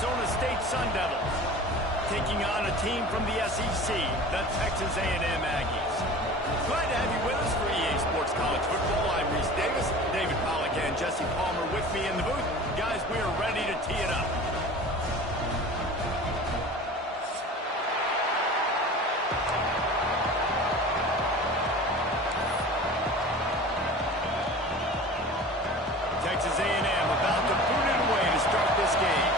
Arizona State Sun Devils taking on a team from the SEC, the Texas A&M Aggies. Glad to have you with us for EA Sports College Football. I'm Reese Davis, David Pollack and Jesse Palmer with me in the booth. Guys, we are ready to tee it up. Texas A&M about to boot it away to start this game.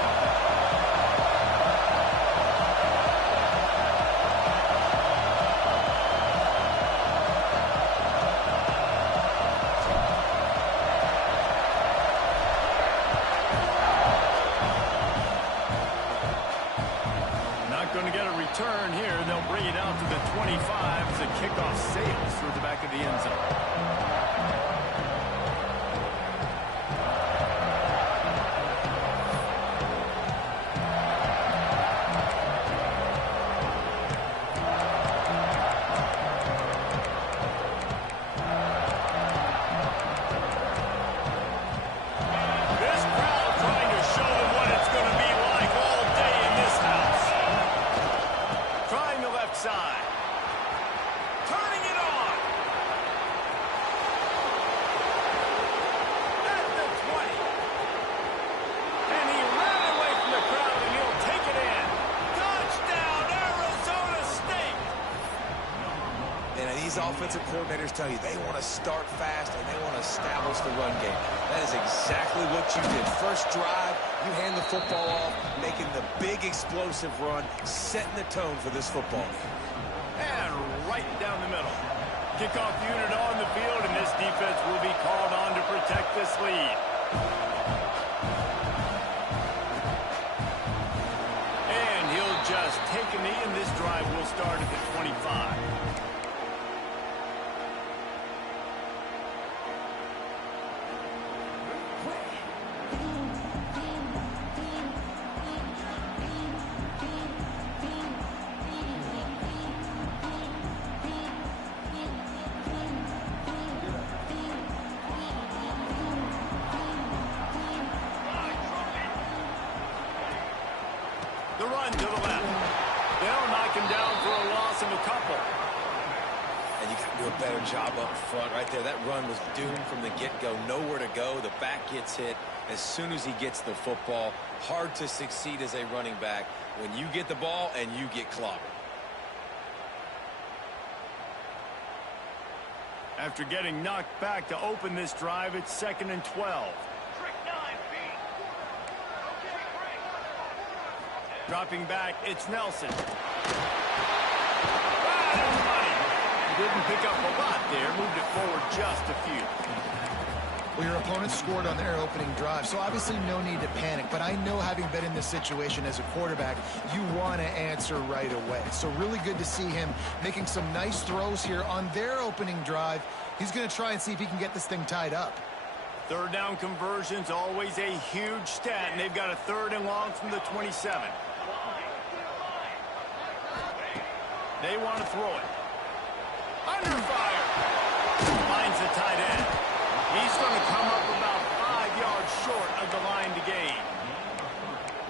Not going to get a return here. They'll bring it out to the 25 as the kickoff sails through the back of the end zone. Side. Turning it on. At the 20. And he ran away from the crowd and he'll take it in. Touchdown, Arizona State. And these offensive coordinators tell you they want to start fast and they want to establish the run game. That is exactly what you did. First drive, you hand the football off, making the big explosive run, setting the tone for this football game. And right down the middle. Kickoff unit on the field, and this defense will be called on to protect this lead. And he'll just take a knee, and this drive will start at the 25. The run to the left. They'll knock him down for a loss of a couple. And you got to do a better job up front right there. That run was doomed from the get-go. Nowhere to go. The back gets hit as soon as he gets the football. Hard to succeed as a running back when you get the ball and you get clobbered. After getting knocked back to open this drive, it's 2nd and 12. Dropping back, it's Nelson. Right on the money. He didn't pick up a lot there, moved it forward just a few. Well, your opponent scored on their opening drive, so obviously no need to panic. But I know, having been in this situation as a quarterback, you want to answer right away. So really good to see him making some nice throws here on their opening drive. He's going to try and see if he can get this thing tied up. Third down conversion's always a huge stat, and they've got a 3rd and long from the 27. They want to throw it. Under fire. Finds the tight end. He's going to come up about 5 yards short of the line to gain.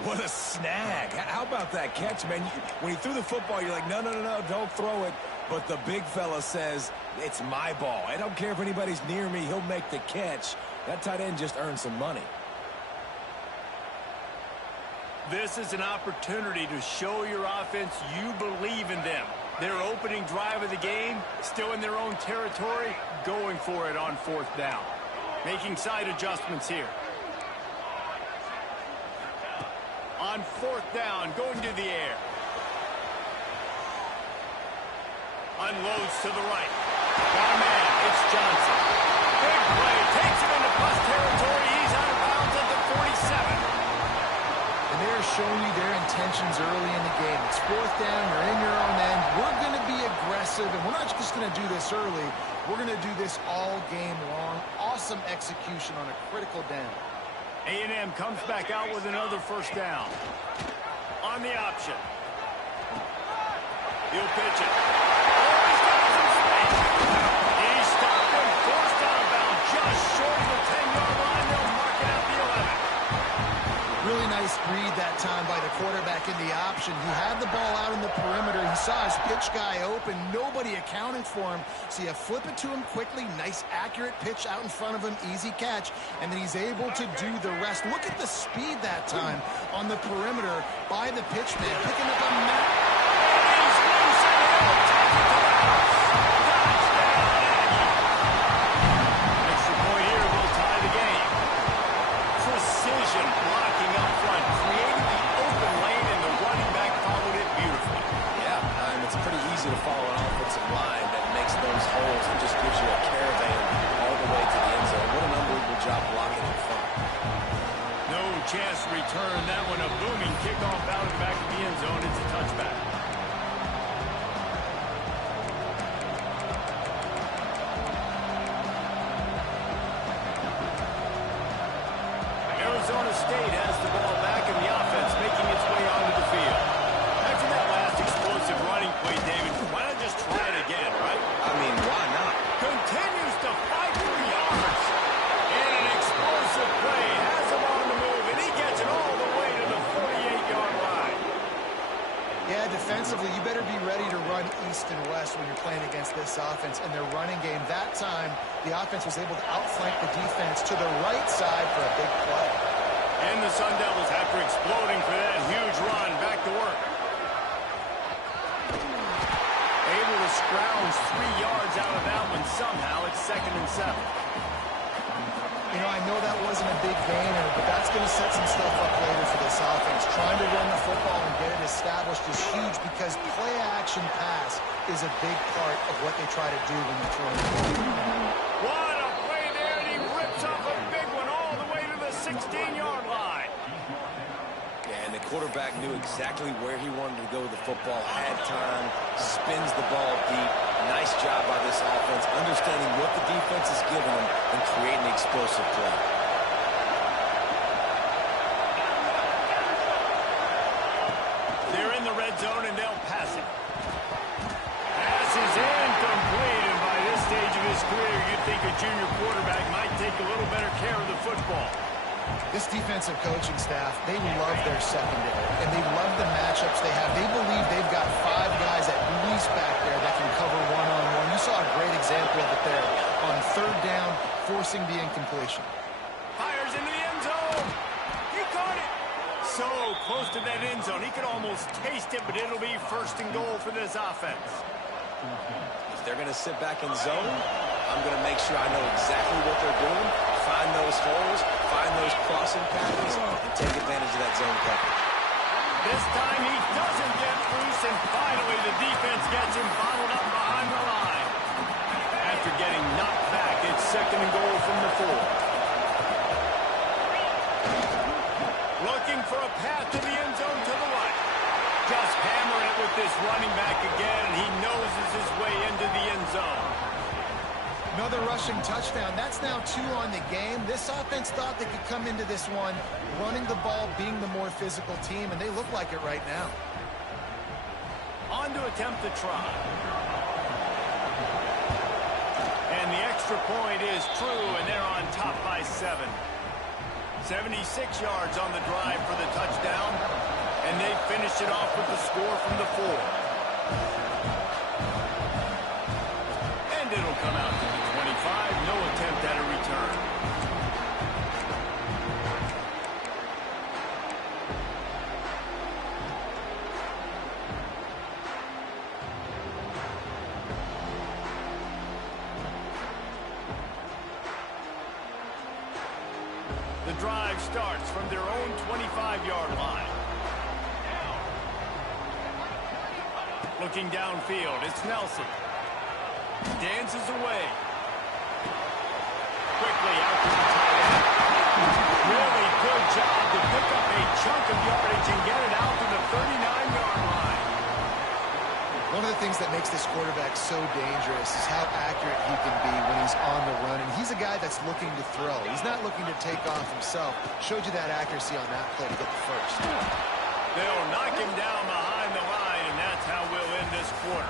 What a snag. How about that catch, man? When he threw the football, you're like, no, don't throw it. But the big fella says, it's my ball. I don't care if anybody's near me. He'll make the catch. That tight end just earned some money. This is an opportunity to show your offense you believe in them. Their opening drive of the game, still in their own territory, going for it on 4th down. Making side adjustments here. On 4th down, going to the air. Unloads to the right. Got a man, it's Johnson. Big play, takes him into plus territory. He's out of bounds at the 47. And they're showing you their intentions early in the game. It's 4th down, you're in your own end. We're going to be aggressive, and we're not just going to do this early. We're going to do this all game long. Awesome execution on a critical down. A&M comes back out with another 1st down. On the option. He'll pitch it. Oh, he's got some space. He stopped him, forced out of bounds, just short of the 10-yard line. They'll mark it at the 11. Really nice read that time by the quarterback in the option. He had the ball out in the perimeter. He saw his pitch guy open. Nobody accounting for him. So you flip it to him quickly. Nice, accurate pitch out in front of him. Easy catch. And then he's able to do the rest. Look at the speed that time on the perimeter by the pitchman. Picking up a map. Extra point here will tie the game. Precision blocking up front, creating the open lane, and the running back followed it beautifully. Yeah, it's pretty easy to follow an offensive line that makes those holes and just gives you a caravan all the way to the end zone. What an unbelievable job blocking in front. No chance to return that one. A booming kickoff out of the back of the end zone. It's a touchback. Arizona State has the ball back in the offense, making its way onto the field. After that last explosive running play, David, why not just try it again, right? I mean, why not? Continues to fight for yards. And an explosive play has him on the move, and he gets it all the way to the 48-yard line. Yeah, defensively, you better be ready to run east and west when you're playing against this offense and their running game. That time, the offense was able to outflank the defense to the right side for a big play. And the Sun Devils, after exploding for that huge run, back to work. Able to scrounge 3 yards out of that one somehow. It's 2nd and 7. You know, I know that wasn't a big gainer, but that's going to set some stuff up later for this offense. Trying to run the football and get it established is huge because play-action pass is a big part of what they try to do when they're throwing the ball. What a play there, and he rips off a big one all the way to the 16-yard line. Yeah, and the quarterback knew exactly where he wanted to go with the football, had time, spins the ball deep. Nice job by this offense, understanding what the defense is giving them and creating an explosive play. They're in the red zone, and they'll pass it. Pass is incomplete, and by this stage of his career, you'd think a junior quarterback might take a little better care of the football. This defensive coaching staff, they love their secondary, and they love the matchups they have. They believe they've got 5 guys at least back there that can cover one-on-one. You saw a great example of it there on 3rd down, forcing the incompletion. Fires into the end zone. He caught it. So close to that end zone. He could almost taste it, but it'll be 1st and goal for this offense. If they're going to sit back in zone, I'm going to make sure I know exactly what they're doing, find those holes, find those crossing patterns, and take advantage of that zone coverage. This time he doesn't get loose, and finally the defense gets him bottled up behind the line. After getting knocked back, it's 2nd and goal from the 4. Looking for a path to the end zone to the right. Just hammering it with this running back again, and he noses his way into the end zone. Another rushing touchdown. That's now 2 on the game. This offense thought they could come into this one running the ball, being the more physical team, and they look like it right now. On to attempt the try. And the extra point is true, and they're on top by 7. 76 yards on the drive for the touchdown, and they finished it off with the score from the 4. And it'll come out to the 25. No attempt at a return. The drive starts from their own 25-yard line. Looking downfield, it's Nelson. Dances away. Quickly out to the tight end. Really good job to pick up a chunk of yardage and get it out to the 39-yard line. One of the things that makes this quarterback so dangerous is how accurate he can be when he's on the run. And he's a guy that's looking to throw. He's not looking to take off himself. Showed you that accuracy on that play to get the first. They'll knock him down behind the line, and that's how we'll end this quarter.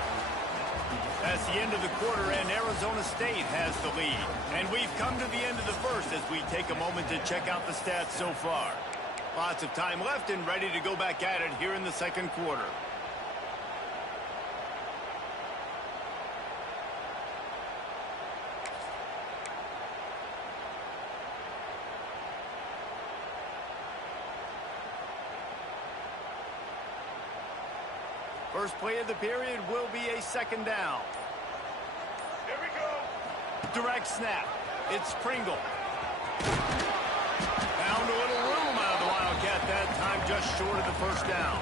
That's the end of the quarter, and Arizona State has the lead. And we've come to the end of the first as we take a moment to check out the stats so far. Lots of time left and ready to go back at it here in the second quarter. First play of the period will be a second down. Here we go. Direct snap. It's Pringle. Found a little room out of the Wildcat that time, just short of the first down.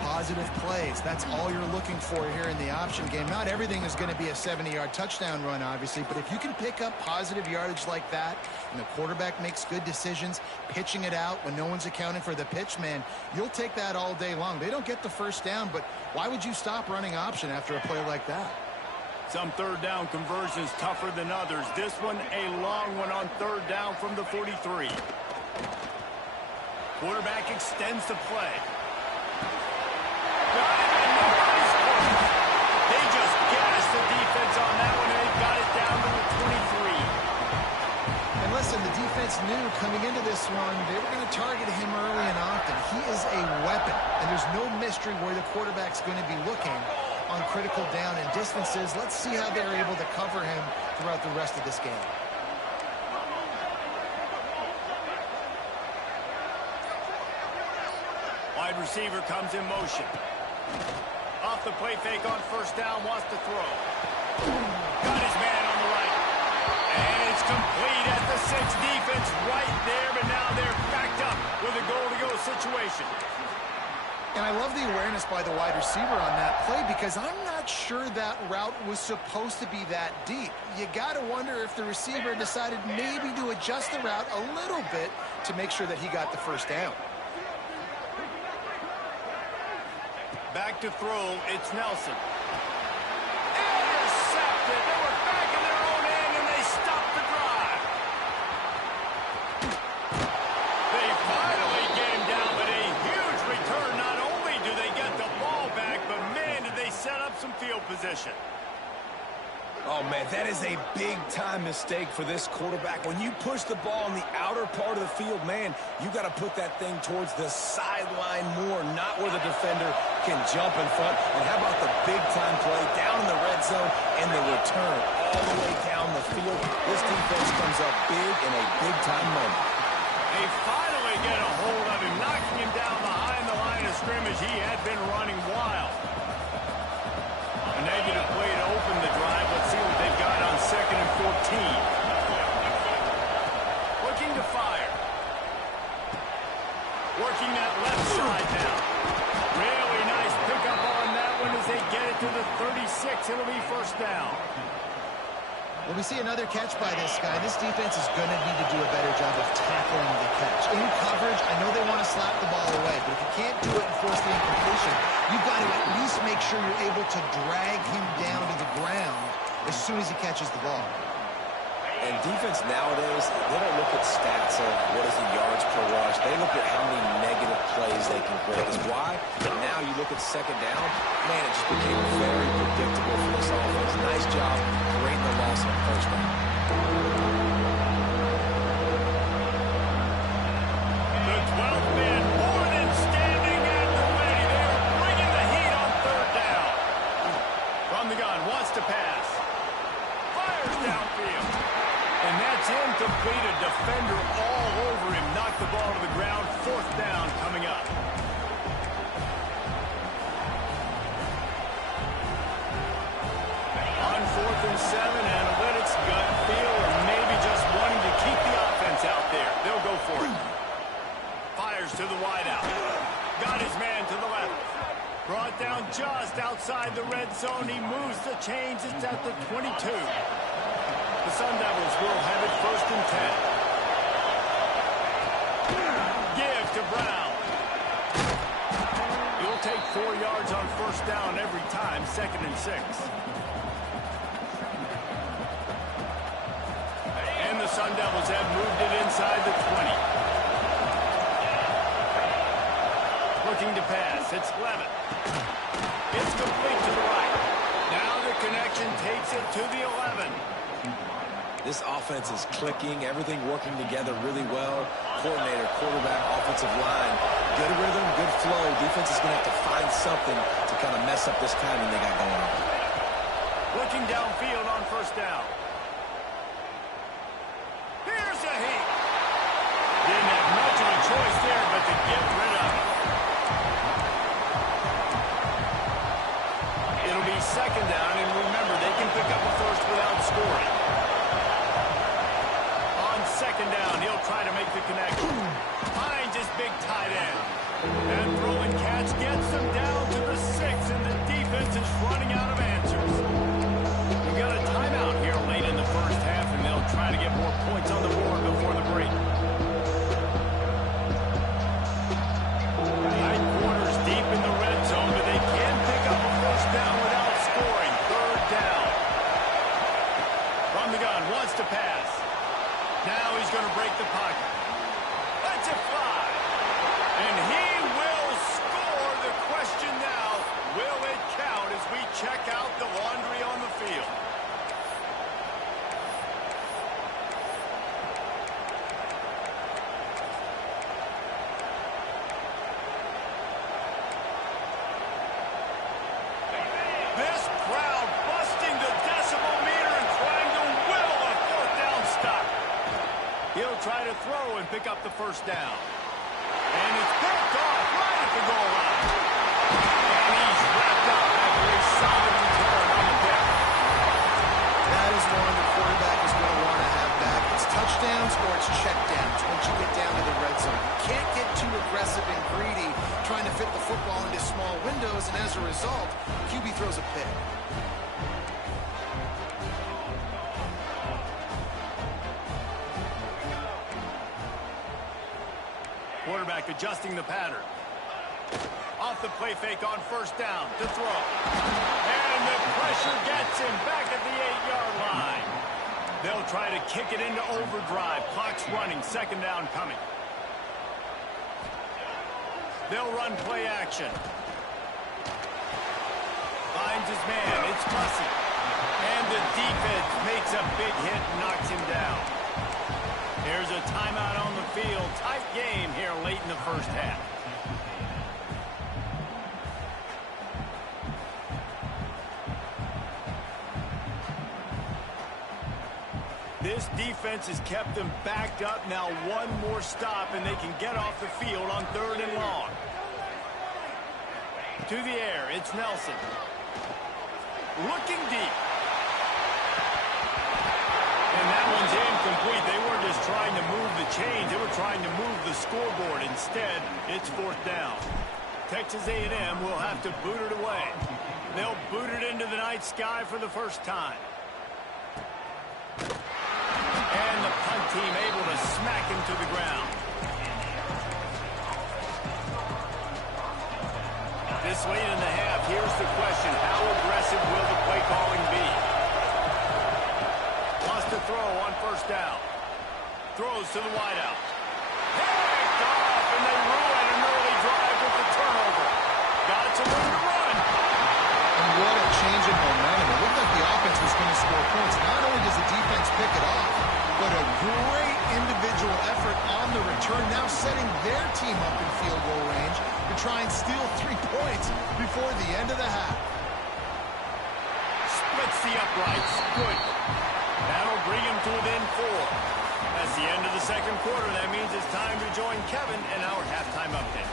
Positive plays. That's all you're looking for here in the option game. Not everything is going to be a 70-yard touchdown run, obviously, but if you can pick up positive yardage like that and the quarterback makes good decisions, pitching it out when no one's accounting for the pitch, man, you'll take that all day long. They don't get the first down, but why would you stop running option after a play like that? Some third down conversions tougher than others. This one, a long one on third down from the 43. Quarterback extends the play. Got it, and nobody's close. They just gashed the defense on that one, and they got it down to the 23. And listen, the defense knew coming into this one, they were going to target him early and often. He is a weapon, and there's no mystery where the quarterback's going to be looking on critical down and distances. Let's see how they're able to cover him throughout the rest of this game. Wide receiver comes in motion. Off the play fake on first down, wants to throw. Got his man on the right. And it's complete at the 6. Defense right there, but now they're backed up with a goal-to-go situation. And I love the awareness by the wide receiver on that play because I'm not sure that route was supposed to be that deep. You got to wonder if the receiver decided maybe to adjust the route a little bit to make sure that he got the first down. Back to throw, it's Nelson. Intercepted. They were back in their own end, and they stopped the drive. They finally get him down, but a huge return. Not only do they get the ball back, but, man, did they set up some field position. Oh, man, that is a big-time mistake for this quarterback. When you push the ball in the outer part of the field, man, you got to put that thing towards the sideline more, not where the defender can jump in front. And how about the big-time play down in the red zone and the return all the way down the field? This defense comes up big in a big-time moment. They finally get a hold of him, knocking him down behind the line of scrimmage. He had been running wild. A negative play to open the drive. Let's see what they've got on 2nd and 14. Looking to fire. Working that left side now. Really nice pickup on that one as they get it to the 36. It'll be first down. Well, we see another catch by this guy. This defense is going to need to do a better job of tackling the catch. In coverage, I know they want to slap the ball away, but if you can't do it and force the incompletion, you've got to at least make sure you're able to drag him down to the ground as soon as he catches the ball. And defense nowadays, they don't look at stats of what is the yards per rush. They look at how many negative plays they can create. That's why now you look at second down, man, it just became very predictable for this offense. Nice job creating the loss on first down. The 12th man more than standing at the ready. They're bringing the heat on third down. From the gun, wants to pass. Fires downfield. And that's incomplete. A defender all over him. Knocked the ball to the ground. Fourth down coming up. On 4th and 7, analytics, gut feel, or maybe just wanting to keep the offense out there. They'll go for it. Fires to the wideout. Got his man to the left. Brought down just outside the red zone. He moves the chains. It's at the 22. The Sun Devils will have it 1st and 10. Give to Brown. He'll take 4 yards on first down every time, 2nd and 6. And the Sun Devils have moved it inside the 20. Looking to pass, it's Levitt. It's complete to the right. Now the connection takes it to the 11. This offense is clicking, everything working together really well. Coordinator, quarterback, offensive line, good rhythm, good flow. Defense is going to have to find something to kind of mess up this timing they got going on. Looking downfield on first down. Here's a heat. Didn't have much of a choice there, but to get rid of it. It'll be second down, and remember, they can pick up a first without scoring. On second down, he'll try to make the connection. Finds his big tight end. And throw and catch gets them down to the 6, and the defense is running out of answers. We've got a timeout here late in the first half, and they'll try to get more points on the board before the break. Tight quarters deep in the red zone, but they can pick up a first down without scoring. Third down. From the gun, wants to pass. Now he's going to break the pocket. Let's it fly. And he will score. The question now, will it count as we check out the laundry on the field? This crowd busting the decibel meter and trying to will a fourth down stop. He'll try to throw and pick up the first down. And it's picked off right at the goal line. And he's wrapped up after a solid return on the pick. That is one the quarterback is going to want to have back. It's touchdowns or it's checkdowns once you get down to the red zone. You can't get too aggressive and greedy trying to fit the football into small windows, and as a result, QB throws a pick. Quarterback adjusting the pattern. Off the play fake on first down to throw. And the pressure gets him back at the 8-yard line. They'll try to kick it into overdrive. Clock's running. Second down coming. They'll run play action. Finds his man. It's Bussey. And the defense makes a big hit and knocks him down. Here's a timeout on the field. Tight game here late in the first half. This defense has kept them backed up. Now one more stop, and they can get off the field on third and long. To the air, it's Nelson. Looking deep. And that one's incomplete. They weren't just trying to move the chains. They were trying to move the scoreboard. Instead, it's fourth down. Texas A&M will have to boot it away. They'll boot it into the night sky for the first time. And the punt team able to smack him to the ground. This late in the half, here's the question. How aggressive will the play calling be? Wants to throw on first down. Throws to the wideout. Picked off, and they ruin an early drive with the turnover. Got some room to run. And what a change in momentum. It looked like the offense was going to score points. Not only does the defense pick it off, but a great individual effort on the return, now setting their team up in field goal range to try and steal 3 points before the end of the half. Splits the uprights. Good. That'll bring him to within 4. That's the end of the second quarter. That means it's time to join Kevin in our halftime update.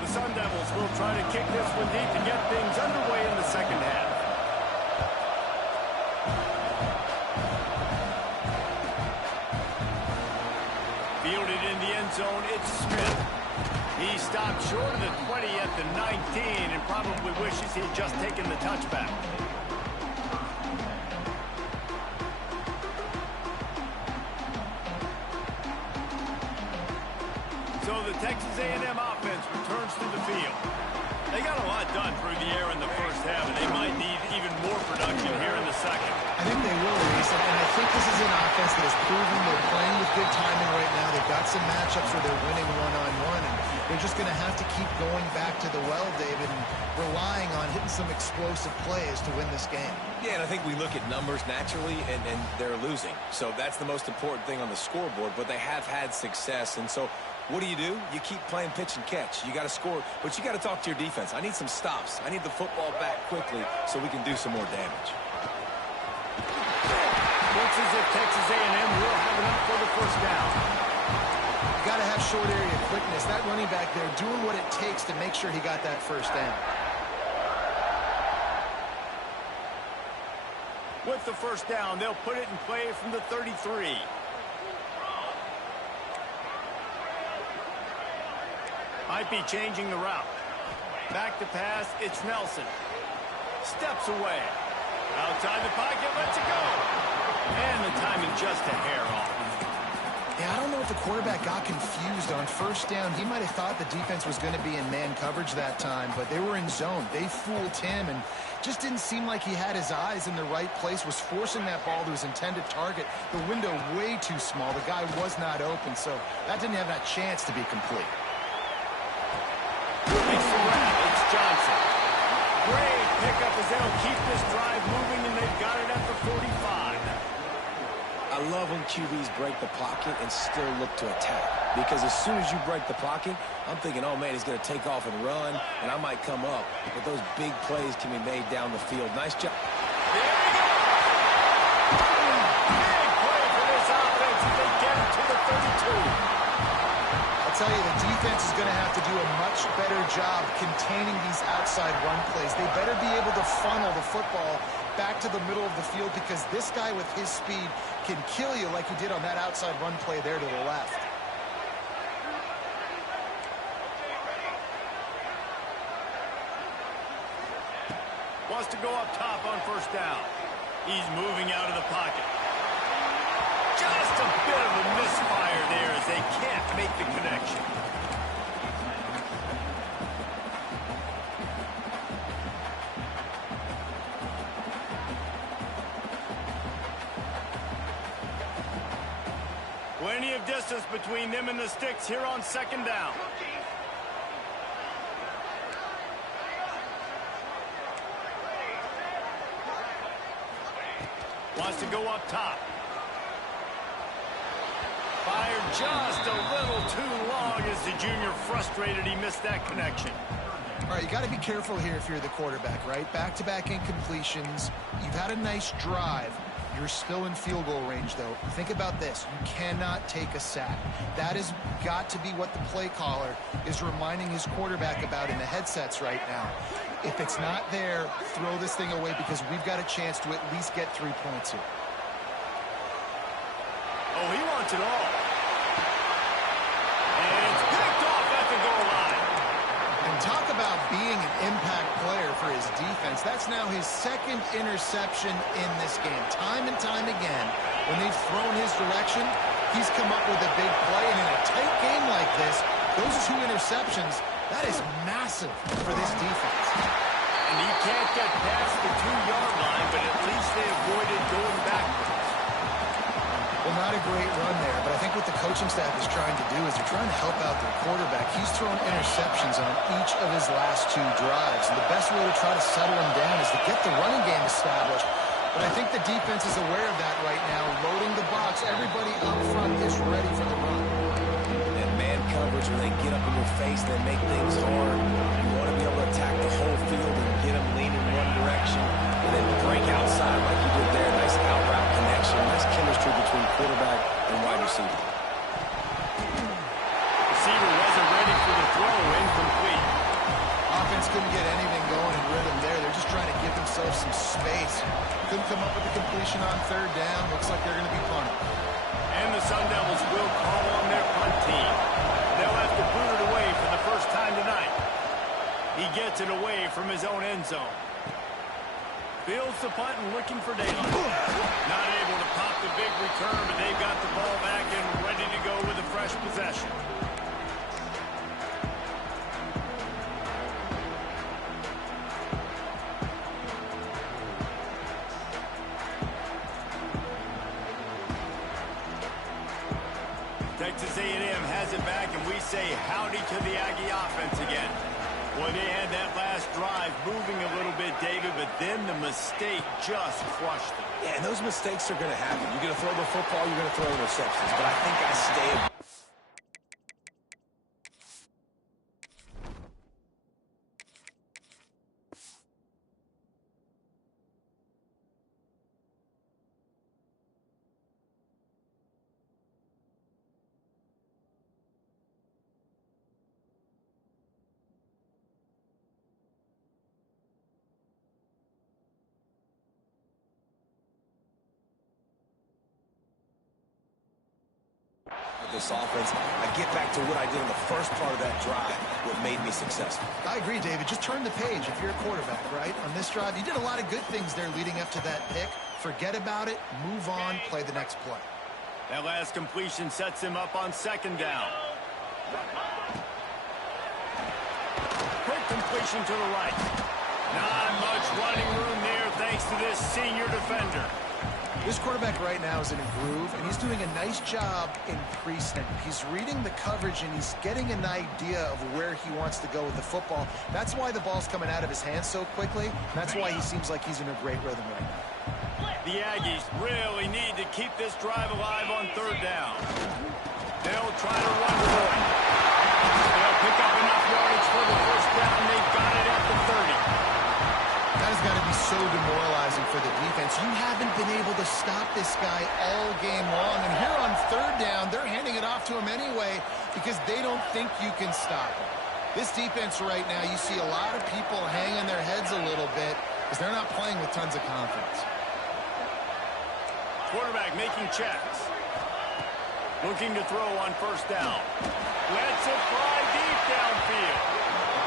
The Sun Devils will try to kick this one deep to get things underway in the second half. Fielded in the end zone, it's Smith. He stopped short of the 20 at the 19 and probably wishes he had just taken the touchback. So the Texas A&M offense returns to the field. They got a lot done through the air in the first half, and they might need even more production here in the second. I think they will, Reese, and I think this is an offense that has proven they're playing with good timing right now. They've got some matchups where they're winning one-on-one, and They're just going to have to keep going back to the well, David, and relying on hitting some explosive plays to win this game. Yeah, and I think we look at numbers naturally, and they're losing. So that's the most important thing on the scoreboard, but they have had success. And so what do? You keep playing pitch and catch. You got to score, but you got to talk to your defense. I need some stops. I need the football back quickly so we can do some more damage. Looks as if Texas A&M will have enough for the first down. You got to have short area quickness. That running back there doing what it takes to make sure he got that first down. With the first down, they'll put it in play from the 33. Might be changing the route. Back to pass, it's Nelson. Steps away. Outside the pocket, lets it go. And the timing just a hair off. Yeah, I don't know if the quarterback got confused on first down. He might have thought the defense was going to be in man coverage that time, but they were in zone. They fooled him and just didn't seem like he had his eyes in the right place, was forcing that ball to his intended target. The window way too small. The guy was not open, so that didn't have that chance to be complete. Makes the grab. It's Johnson. Great pickup as they'll keep this drive moving, and they've got it at the 45. I love when QBs break the pocket and still look to attack. Because as soon as you break the pocket, I'm thinking, oh, man, he's going to take off and run, and I might come up. But those big plays can be made down the field. Nice job. There we go. Big play for this offense as they get it to the 32. I'll tell you, the defense is going to have to do a much better job containing these outside run plays. They better be able to funnel the football back to the middle of the field because this guy with his speed can kill you like he did on that outside run play there to the left. Wants to go up top on first down. He's moving out of the pocket. Just a bit of a misfire there as they can't make the connection. Plenty of distance between them and the sticks here on second down. Wants to go up top. Fired just a little too long as the junior frustrated he missed that connection. All right, you got to be careful here if you're the quarterback, right? Back-to-back incompletions. You've had a nice drive. You're still in field goal range, though. Think about this. You cannot take a sack. That has got to be what the play caller is reminding his quarterback about in the headsets right now. If it's not there, throw this thing away because we've got a chance to at least get 3 points here. Oh, he wants it all. And it's picked off at the goal line. And talk about being an impact player for his defense. That's now his second interception in this game. Time and time again, when they've thrown his direction, he's come up with a big play. And in a tight game like this, those 2 interceptions, that is massive for this defense. And he can't get past the 2-yard line, but at least they avoided going backwards. Well, not a great run there, but I think what the coaching staff is trying to do is they're trying to help out their quarterback. He's thrown interceptions on each of his last 2 drives, and the best way to try to settle him down is to get the running game established. But I think the defense is aware of that right now, loading the box. Everybody up front is ready for the run. And man coverage, when they get up in your face, they make things hard. You want to be able to attack the whole field and get them leaning in one direction, and then break outside like you did there. Nice out route connection, nice chemistry between quarterback and wide receiver. Receiver wasn't ready for the throw, incomplete. Offense couldn't get anything going in rhythm there. They're just trying to give themselves some space. Couldn't come up with a completion on third down. Looks like they're going to be punting. And the Sun Devils will call on their punt team. They'll have to boot it away for the first time tonight. He gets it away from his own end zone. Fields the punt and looking for daylight. Not able to pop the big return, but they've got the ball back and ready to go with a fresh possession. Texas A&M has it back, and we say howdy to the Aggie offense again. Well, they had that last drive moving a little bit, David, but then the mistake just crushed them. Yeah, and those mistakes are going to happen. You're going to throw the football, you're going to throw interceptions. But I think I stay... this offense, I get back to what I did in the first part of that drive, what made me successful. I agree, David. Just turn the page if you're a quarterback, right? On this drive, you did a lot of good things there leading up to that pick. Forget about it, move on, play the next play. That last completion sets him up on second down. Quick completion to the right. Not much running room there thanks to this senior defender. This quarterback right now is in a groove, and he's doing a nice job in pre-snap. He's reading the coverage, and he's getting an idea of where he wants to go with the football. That's why the ball's coming out of his hands so quickly. That's why he seems like he's in a great rhythm right now. The Aggies really need to keep this drive alive on third down. They'll try to run for it. They'll pick up enough yardage for the first down. They've got it at the 30. That has got to be so demoralizing for the defense. You haven't been able to stop this guy all game long. And here on third down, they're handing it off to him anyway because they don't think you can stop him. This defense right now, you see a lot of people hanging their heads a little bit because they're not playing with tons of confidence. Quarterback making checks. Looking to throw on first down. Lets it fly deep downfield.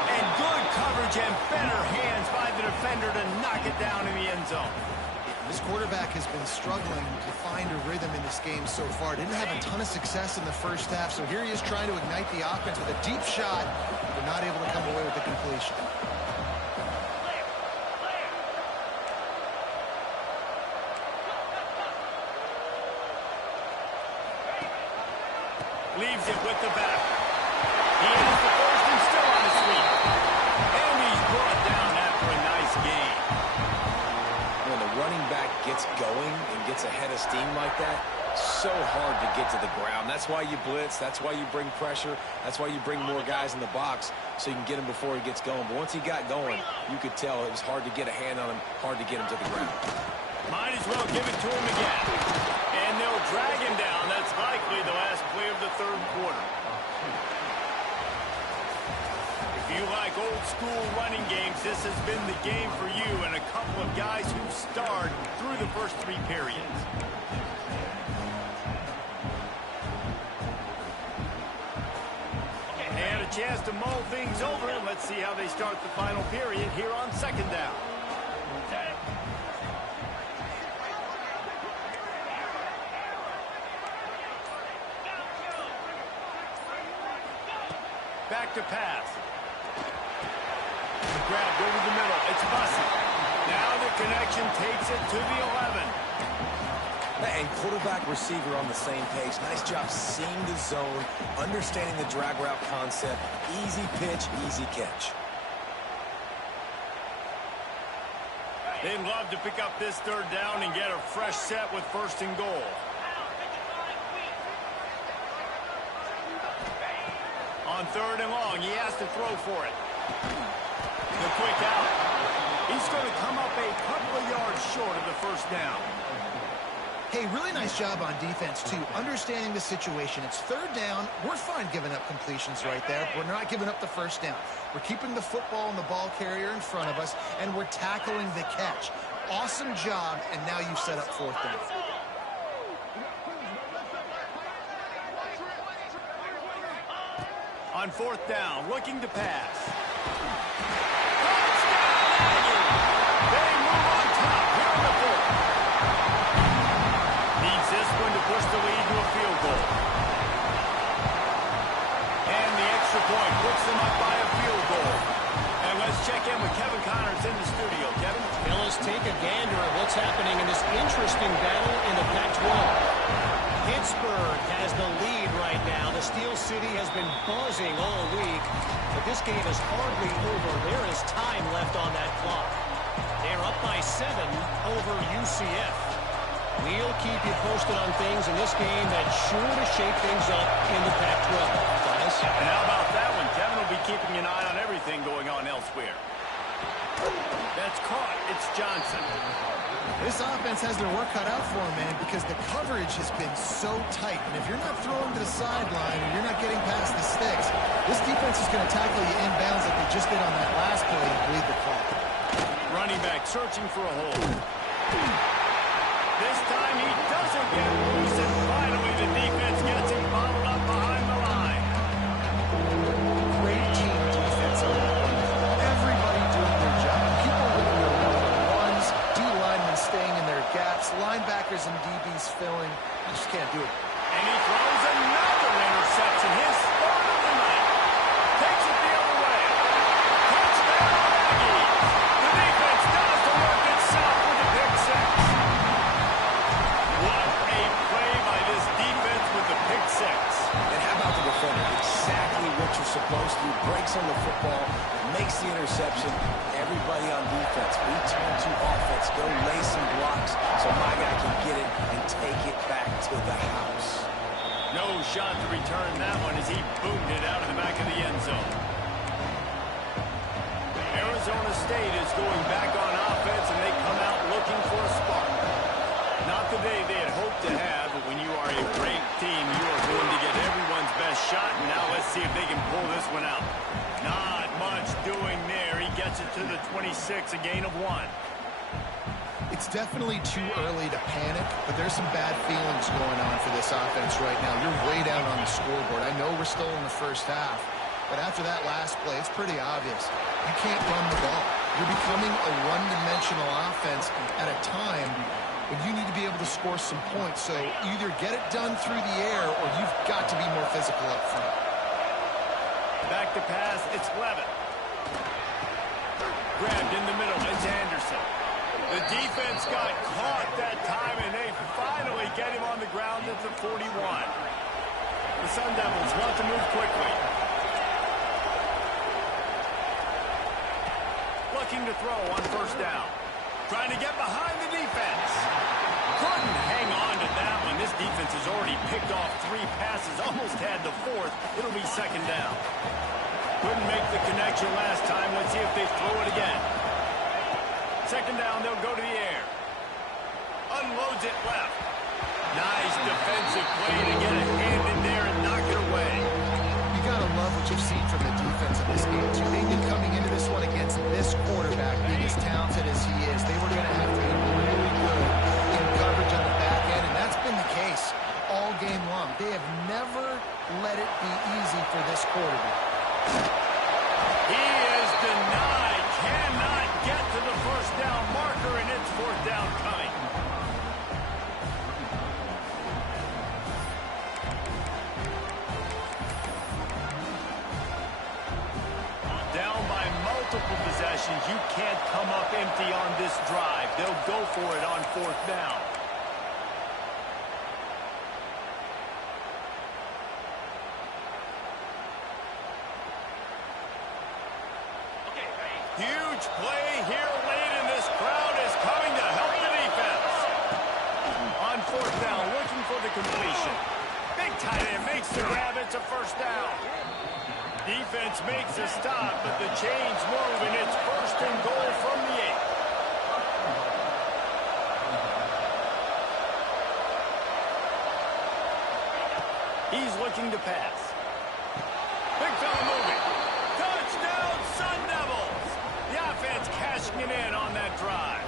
And good coverage and better hands by the defender to knock it down in the end zone. This quarterback has been struggling to find a rhythm in this game so far. Didn't have a ton of success in the first half, so here he is trying to ignite the offense with a deep shot, but not able to come away with the completion. Leaves it with the back. He has the first and still on his feet. And he's brought down after a nice gain. When the running back gets going and gets ahead of steam like that, so hard to get to the ground. That's why you blitz. That's why you bring pressure. That's why you bring more guys in the box so you can get him before he gets going. But once he got going, you could tell it was hard to get a hand on him, hard to get him to the ground. Might as well give it to him again. And they'll drag him down. That's likely the last play of the third quarter. If you like old school running games, this has been the game for you and a couple of guys who starred through the first three periods. And a chance to mull things over. Let's see how they start the final period here on second down. Back to pass. Grabbed over the middle. It's Bussey. Now the connection takes it to the 11. And quarterback receiver on the same page. Nice job seeing the zone, understanding the drag route concept. Easy pitch, easy catch. They'd love to pick up this third down and get a fresh set with first and goal. On third and long, he has to throw for it. The quick out. He's going to come up a couple of yards short of the first down. Hey, really nice job on defense, too. Understanding the situation. It's third down. We're fine giving up completions right there. We're not giving up the first down. We're keeping the football and the ball carrier in front of us, and we're tackling the catch. Awesome job, and now you've set up fourth down. On fourth down, looking to pass. They move on top here in the fourth. Needs this one to push the lead to a field goal. And the extra point puts them up by a field goal. And let's check in with Kevin Connors in the studio. Kevin? Now let's take a gander at what's happening in this interesting battle in the Pac-12. It's Pittsburgh has the lead right now. The Steel City has been buzzing all week, but this game is hardly over. There is time left on that clock. They're up by 7 over UCF. We'll keep you posted on things in this game that's sure to shake things up in the Pac-12. Guys? And how about that one? Kevin will be keeping an eye on everything going on elsewhere. That's caught. It's Johnson. This offense has their work cut out for them, man, because the coverage has been so tight. And if you're not throwing to the sideline and you're not getting past the sticks, this defense is going to tackle you inbounds like they just did on that last play and bleed the clock. Running back searching for a hole. This time he doesn't get loose, and finally the defense gets him bottled up behind the line. Great team defense on that one. Everybody doing their job. People winning their one-on-ones, D-linemen staying in their gaps, linebackers and DBs filling. You just can't do it. And he throws another interception. His third of the night. Takes it the other way. Touchdown, Aggies. The defense does the work itself with a pick six. What a play by this defense with the pick six. And how about the defender? Exactly what you're supposed to do. Breaks on the football, makes the interception. Everybody on defense, return to offense. Go lay some blocks so my guy can get it and take it back to the house. No shot to return that one as he boomed it out of the back of the end zone. Arizona State is going back on offense, and they come out looking for a spark. Not the day they had hoped to have, but when you are a great team, you are going to get everyone's best shot, and now let's see if they can pull this one out. Not much doing there. He gets it to the 26, a gain of 1. It's definitely too early to panic, but there's some bad feelings going on for this offense right now. You're way down on the scoreboard. I know we're still in the first half, but after that last play, it's pretty obvious. You can't run the ball. You're becoming a one-dimensional offense at a time when you need to be able to score some points. So either get it done through the air or you've got to be more physical up front. Back to pass, it's Levin. Grabbed in the middle, it's Anderson. The defense got caught that time, and they finally get him on the ground at the 41. The Sun Devils want to move quickly. Looking to throw on first down. Trying to get behind the defense. Couldn't hang on to that one. This defense has already picked off 3 passes, almost had the 4th. It'll be second down. Couldn't make the connection last time. Let's see if they throw it again. Second down, they'll go to the air. Unloads it left. Nice defensive play to get a hand in there and knock it away. You got to love what you've seen from the defense in this game, too. They knew coming into this one against this quarterback, being as talented as he is, they were going to have to be really good in coverage on the back end, and that's been the case all game long. They have never let it be easy for this quarterback. He is denied. Cannot get to the first down marker, and it's 4th down coming. Down by multiple possessions. You can't come up empty on this drive. They'll go for it on 4th down. Huge play here late, and this crowd is coming to help the defense. On 4th down, looking for the completion. Big tight end makes the grab. It's a first down. Defense makes a stop, but the chains move, and it's 1st and goal from the 8. He's looking to pass. Big fella moving. Touchdown, Sun Devils. The offense cashing it in on that drive.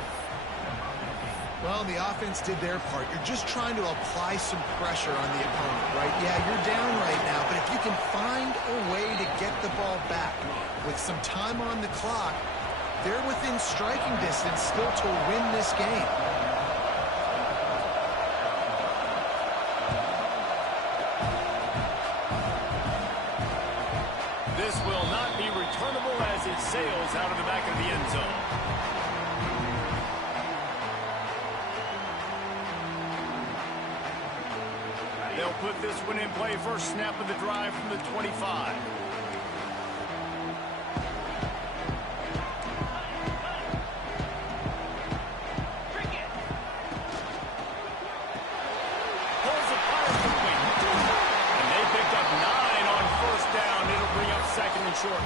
Well, the offense did their part. You're just trying to apply some pressure on the opponent, right? Yeah, you're down right now, but if you can find a way to get the ball back with some time on the clock, they're within striking distance still to win this game. This will not be returnable as it sails out of the back of the end zone. They'll put this one in play. First snap of the drive from the 25. Pulls it, fires complete. And they picked up 9 on first down. It'll bring up second and short.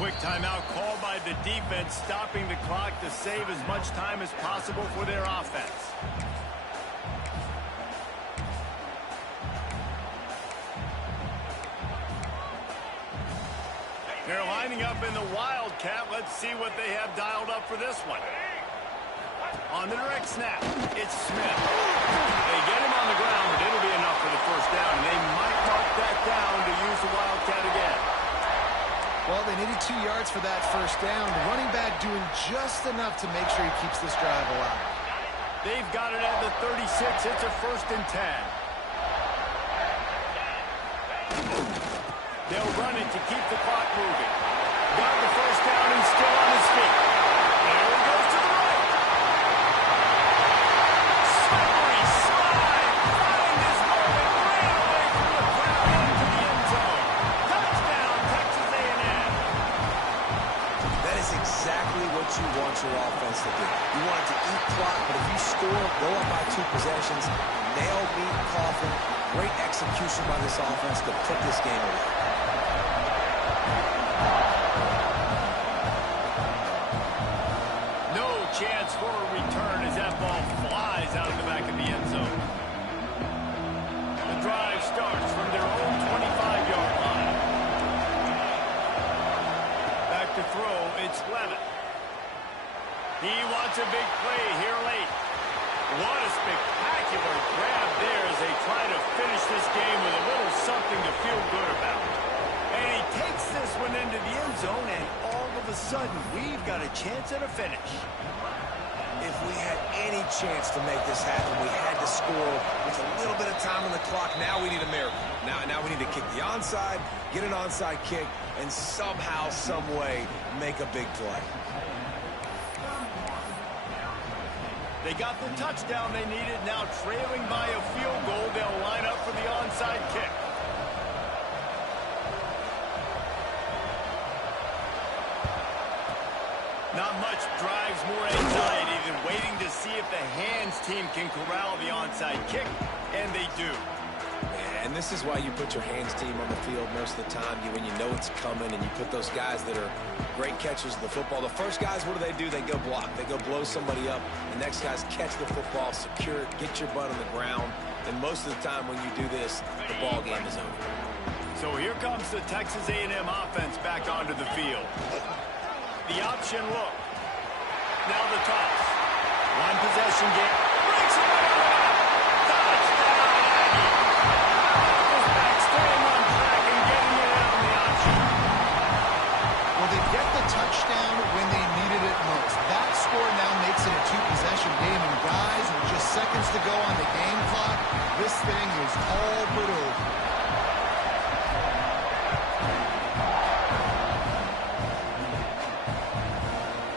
Quick timeout called by the defense, stopping the clock to save as much time as possible for their offense. They're lining up in the Wildcat. Let's see what they have dialed up for this one. On the direct snap, it's Smith. They get him on the ground, but it'll be enough for the first down. And they might mark that down to use the Wildcat again. Well, they needed 2 yards for that first down. The running back doing just enough to make sure he keeps this drive alive. They've got it at the 36. It's a 1st and 10. They'll run it to keep the clock moving. Got the first down and still on his feet. There he goes to the right. Slippery slide. Find his moment. Ran away from the crowd into the end zone. Touchdown, Texas A&M. That is exactly what you want your offense to do. You want it to eat clock, but if you score, go up by 2 possessions, nail beat Coffin. Great execution by this offense to put this game away. No chance for a return as that ball flies out of the back of the end zone. The drive starts from their own 25-yard line. Back to throw, it's Levitt. He wants a big play here late. What a spectacular grab there as they try to finish this game with a little something to feel good about. And he takes this one into the end zone, and all of a sudden, we've got a chance at a finish. If we had any chance to make this happen, we had to score with a little bit of time on the clock. Now we need a miracle. Now we need to kick the onside, get an onside kick, and somehow, some way, make a big play. They got the touchdown they needed. Now trailing by a field goal, they'll line up for the onside kick. Not much drives more anxiety than waiting to see if the hands team can corral the onside kick, and they do. And this is why you put your hands team on the field most of the time, when you know it's coming, and you put those guys that are great catchers of the football. The first guys, what do? They go block. They go blow somebody up. The next guys catch the football, secure it, get your butt on the ground. And most of the time when you do this, the ball game is over. So here comes the Texas A&M offense back onto the field. The option look. Now the toss. One possession game. Breaks it away. Touchdown, Aggie. Staying on track and getting it out on the option. Well, they get the touchdown when they needed it most. That score now makes it a 2-possession game. And guys, with just seconds to go on the game clock, this thing is all but over.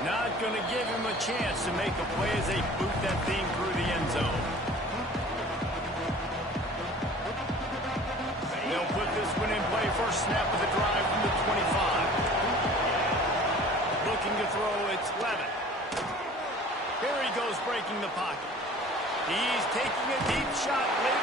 Not going to give him a chance to make a play as they boot that thing through the end zone. They'll put this one in play. First snap of the drive from the 25. Looking to throw, it's Levitt. Here he goes breaking the pocket. He's taking a deep shot late